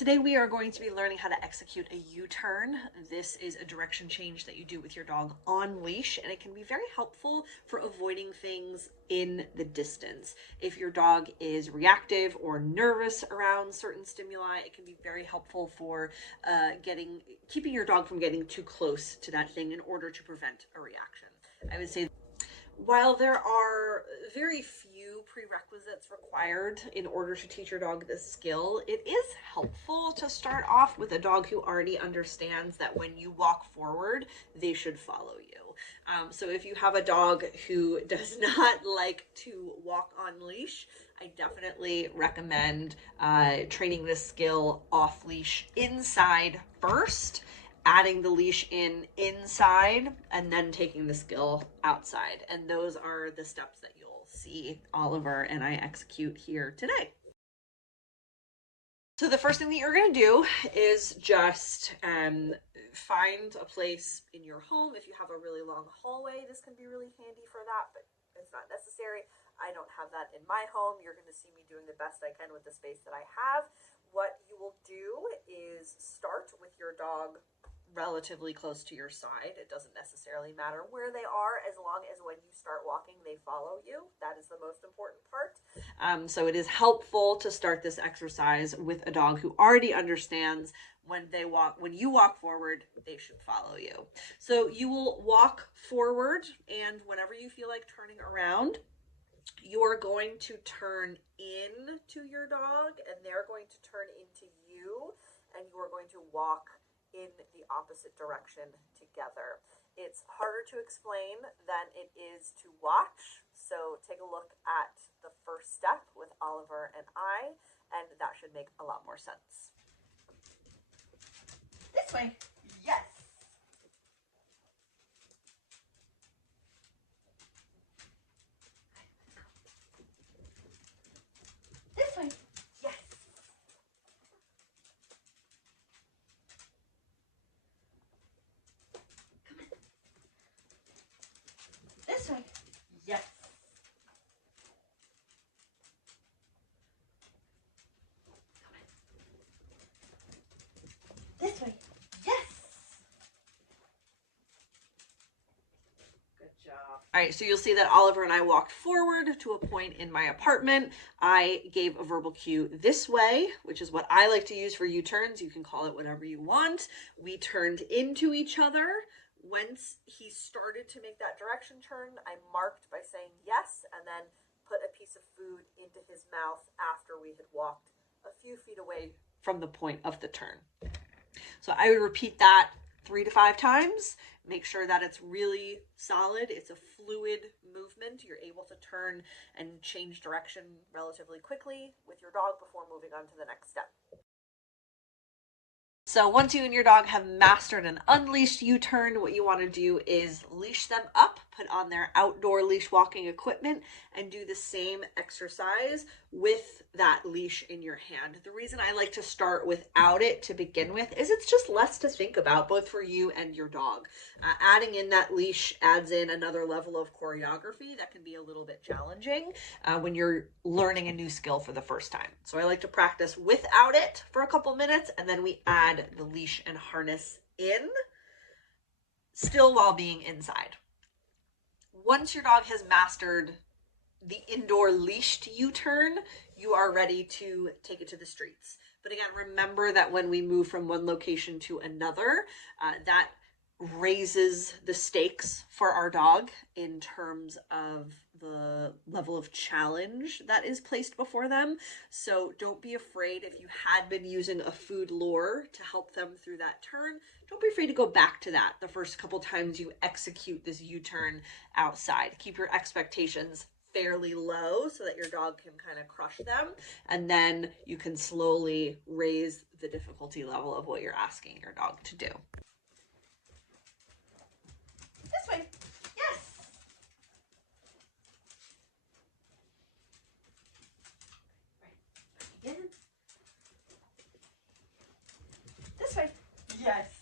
Today we are going to be learning how to execute a U-turn. This is a direction change that you do with your dog on leash, and it can be very helpful for avoiding things in the distance. If your dog is reactive or nervous around certain stimuli, it can be very helpful for keeping your dog from getting too close to that thing in order to prevent a reaction. I would say while there are very few prerequisites required in order to teach your dog this skill, it is helpful to start off with a dog who already understands that when you walk forward, they should follow you. So if you have a dog who does not like to walk on leash, I definitely recommend training this skill off leash inside first, adding the leash in inside, and then taking the skill outside. And those are the steps that you'll see Oliver and I execute here today. So the first thing that you're going to do is just find a place in your home. If you have a really long hallway, this can be really handy for that, but it's not necessary. I don't have that in my home. You're going to see me doing the best I can with the space that I have. What you will do is start with your dog relatively close to your side. It doesn't necessarily matter where they are, as long as when you start walking, they follow you. That is the most important part. So it is helpful to start this exercise with a dog who already understands when you walk forward, they should follow you. So you will walk forward, and whenever you feel like turning around, you're going to turn in to your dog, and they're going to turn into you, and you are going to walk in the opposite direction together. It's harder to explain than it is to watch, so take a look at the first step with Oliver and I, and that should make a lot more sense. This way. Yes. This way. Yes. Come on. This way. Yes. Come on. This way. Yes. Good job. All right, so you'll see that Oliver and I walked forward to a point in my apartment. I gave a verbal cue this way, which is what I like to use for U-turns. You can call it whatever you want. We turned into each other. Once he started to make that direction turn, I marked by saying yes, and then put a piece of food into his mouth after we had walked a few feet away from the point of the turn. So I would repeat that 3 to 5 times. Make sure that it's really solid. It's a fluid movement. You're able to turn and change direction relatively quickly with your dog before moving on to the next step. So once you and your dog have mastered an unleashed U-turn, what you want to do is leash them up, put on their outdoor leash walking equipment, and do the same exercise with that leash in your hand. The reason I like to start without it to begin with is it's just less to think about, both for you and your dog. Adding in that leash adds in another level of choreography that can be a little bit challenging when you're learning a new skill for the first time. So I like to practice without it for a couple minutes, and then we add the leash and harness in, still while being inside. Once your dog has mastered the indoor leashed U-turn, you are ready to take it to the streets. But again, remember that when we move from one location to another, that raises the stakes for our dog in terms of the level of challenge that is placed before them. So don't be afraid. If you had been using a food lure to help them through that turn, don't be afraid to go back to that the first couple times you execute this U-turn outside. Keep your expectations fairly low so that your dog can kind of crush them, and then you can slowly raise the difficulty level of what you're asking your dog to do. This way. Yes. Right. Again. This way. Yes.